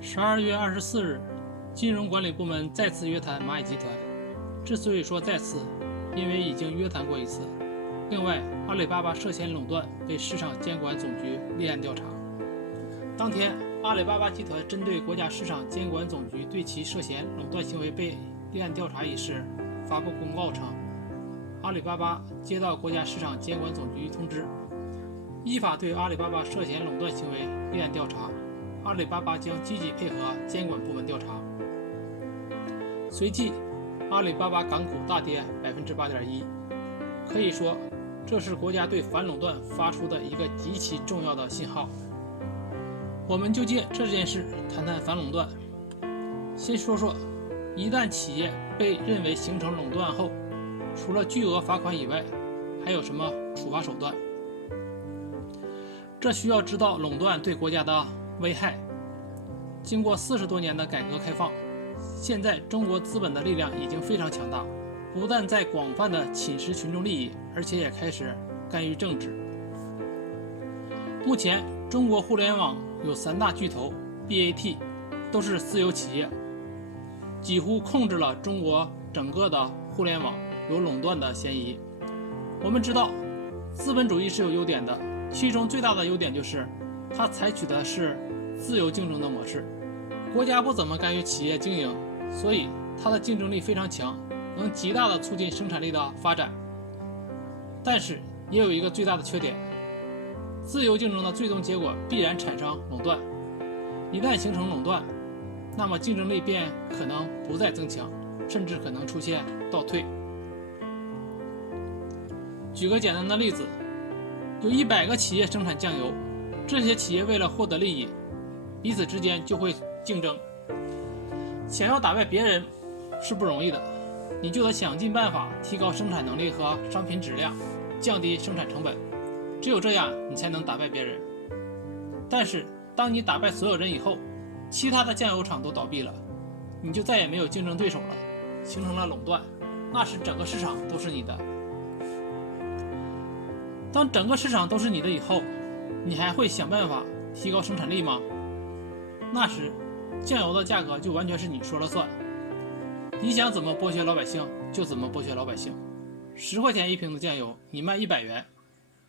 12月24日，金融管理部门再次约谈蚂蚁集团。之所以说再次，因为已经约谈过一次。另外，阿里巴巴涉嫌垄断被市场监管总局立案调查。当天，阿里巴巴集团针对国家市场监管总局对其涉嫌垄断行为被立案调查一事发布公告称，阿里巴巴接到国家市场监管总局通知，依法对阿里巴巴涉嫌垄断行为立案调查。阿里巴巴将积极配合监管部门调查。随即，阿里巴巴港股大跌 8.1%， 可以说这是国家对反垄断发出的一个极其重要的信号。我们就借这件事谈谈反垄断。先说说，一旦企业被认为形成垄断后，除了巨额罚款以外，还有什么处罚手段？这需要知道垄断对国家的危害。经过40多年的改革开放，现在中国资本的力量已经非常强大，不但在广泛的侵蚀群众利益，而且也开始干预政治。目前，中国互联网有3大巨头 BAT， 都是私有企业，几乎控制了中国整个的互联网，有垄断的嫌疑。我们知道，资本主义是有优点的，其中最大的优点就是它采取的是自由竞争的模式，国家不怎么干预企业经营，所以它的竞争力非常强，能极大的促进生产力的发展。但是也有一个最大的缺点，自由竞争的最终结果必然产生垄断，一旦形成垄断，那么竞争力便可能不再增强，甚至可能出现倒退。举个简单的例子，有100个企业生产酱油，这些企业为了获得利益，彼此之间就会竞争。想要打败别人是不容易的，你就得想尽办法提高生产能力和商品质量，降低生产成本，只有这样你才能打败别人。但是当你打败所有人以后，其他的酱油厂都倒闭了，你就再也没有竞争对手了，形成了垄断，那时整个市场都是你的。当整个市场都是你的以后，你还会想办法提高生产力吗？那时酱油的价格就完全是你说了算，你想怎么剥削老百姓就怎么剥削老百姓。10块钱一瓶的酱油，你卖100元，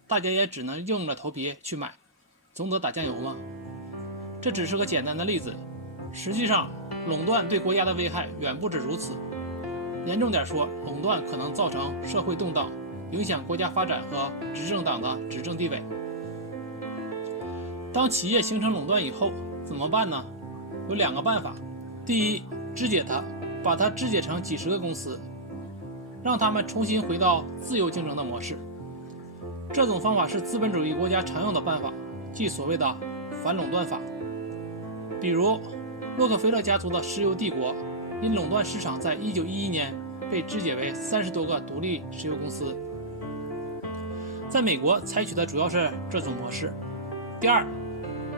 大家也只能硬着头皮去买，总得打酱油吗？这只是个简单的例子，实际上垄断对国家的危害远不止如此。严重点说，垄断可能造成社会动荡，影响国家发展和执政党的执政地位。当企业形成垄断以后怎么办呢？有2个办法。第一，肢解它，把它肢解成几十个公司，让他们重新回到自由竞争的模式。这种方法是资本主义国家常用的办法，即所谓的反垄断法。比如洛克菲勒家族的石油帝国，因垄断市场，在1911年被肢解为30多个独立石油公司。在美国采取的主要是这种模式。第二，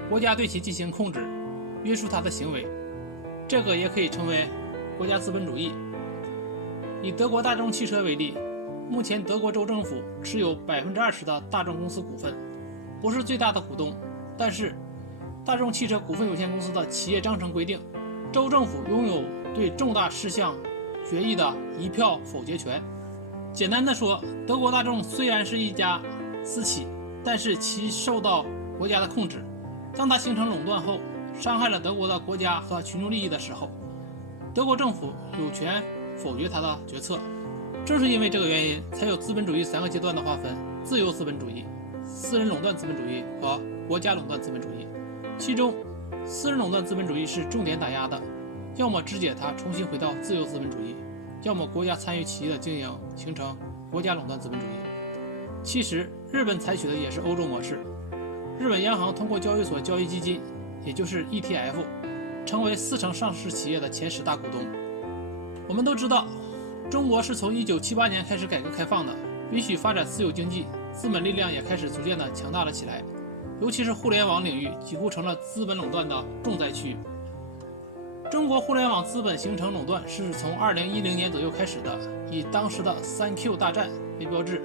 国家对其进行控制，约束它的行为，这个也可以称为国家资本主义。以德国大众汽车为例，目前德国州政府持有20%的大众公司股份，不是最大的股东，但是大众汽车股份有限公司的企业章程规定，州政府拥有对重大事项决议的1票否决权。简单的说，德国大众虽然是一家私企，但是其受到国家的控制。当它形成垄断后，伤害了德国的国家和群众利益的时候，德国政府有权否决它的决策。正是因为这个原因，才有资本主义3个阶段的划分：自由资本主义、私人垄断资本主义和国家垄断资本主义。其中，私人垄断资本主义是重点打压的，要么肢解它重新回到自由资本主义，要么国家参与企业的经营，形成国家垄断资本主义。其实日本采取的也是欧洲模式，日本央行通过交易所交易基金，也就是 ETF， 成为40%上市企业的前10大股东。我们都知道，中国是从1978年开始改革开放的，允许发展私有经济，资本力量也开始逐渐的强大了起来，尤其是互联网领域几乎成了资本垄断的重灾区。中国互联网资本形成垄断是从2010年左右开始的，以当时的3Q 大战为标志。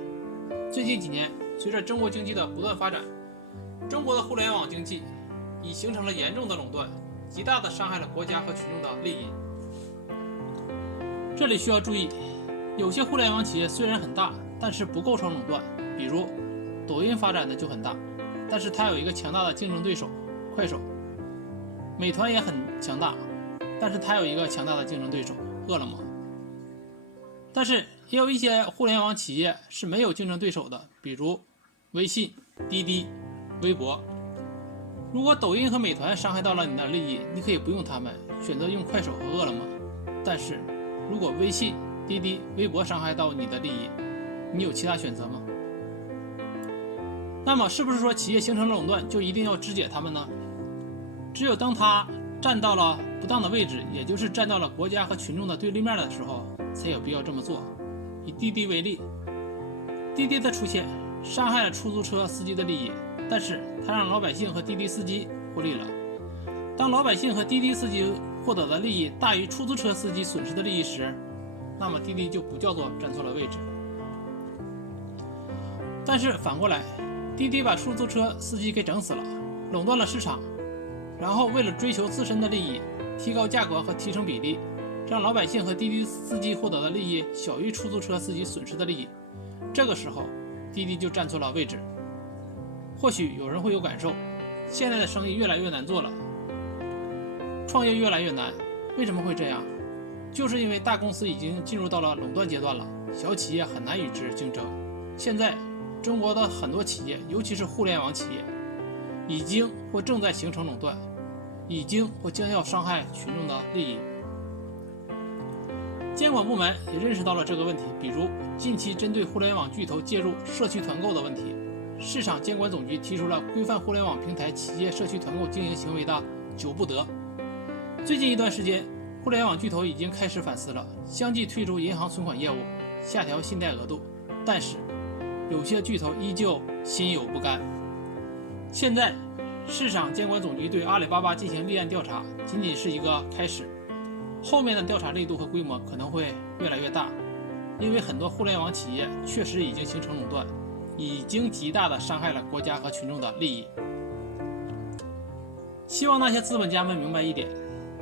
最近几年，随着中国经济的不断发展，中国的互联网经济已形成了严重的垄断，极大地伤害了国家和群众的利益。这里需要注意，有些互联网企业虽然很大，但是不构成垄断。比如抖音发展的就很大，但是它有一个强大的竞争对手快手。美团也很强大，但是它有一个强大的竞争对手饿了么。但是也有一些互联网企业是没有竞争对手的，比如微信、滴滴、微博。如果抖音和美团伤害到了你的利益，你可以不用它们，选择用快手和饿了么。但是如果微信、滴滴、微博伤害到你的利益，你有其他选择吗？那么是不是说企业形成垄断就一定要肢解它们呢？只有当它站到了不当的位置，也就是站到了国家和群众的对立面的时候，才有必要这么做。以滴滴为例，滴滴的出现伤害了出租车司机的利益，但是它让老百姓和滴滴司机获利了。当老百姓和滴滴司机获得的利益大于出租车司机损失的利益时，那么滴滴就不叫做站错了位置。但是反过来，滴滴把出租车司机给整死了，垄断了市场，然后为了追求自身的利益，提高价格和提升比例，让老百姓和滴滴司机获得的利益小于出租车司机损失的利益。这个时候滴滴就站错了位置。或许有人会有感受，现在的生意越来越难做了，创业越来越难。为什么会这样？就是因为大公司已经进入到了垄断阶段了，小企业很难与之竞争。现在中国的很多企业，尤其是互联网企业，已经或正在形成垄断，已经或将要伤害群众的利益。监管部门也认识到了这个问题，比如近期针对互联网巨头介入社区团购的问题，市场监管总局提出了规范互联网平台企业社区团购经营行为的9不得。最近一段时间，互联网巨头已经开始反思了，相继退出银行存款业务，下调信贷额度，但是有些巨头依旧心有不甘。现在市场监管总局对阿里巴巴进行立案调查仅仅是一个开始，后面的调查力度和规模可能会越来越大，因为很多互联网企业确实已经形成垄断，已经极大地伤害了国家和群众的利益。希望那些资本家们明白一点，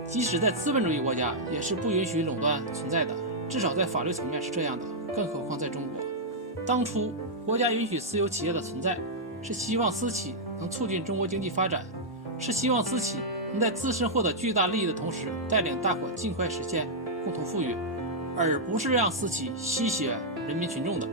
即使在资本主义国家也是不允许垄断存在的，至少在法律层面是这样的，更何况在中国。当初国家允许私有企业的存在，是希望私企能促进中国经济发展，是希望私企能在自身获得巨大利益的同时，带领大伙尽快实现共同富裕，而不是让私企吸血人民群众的。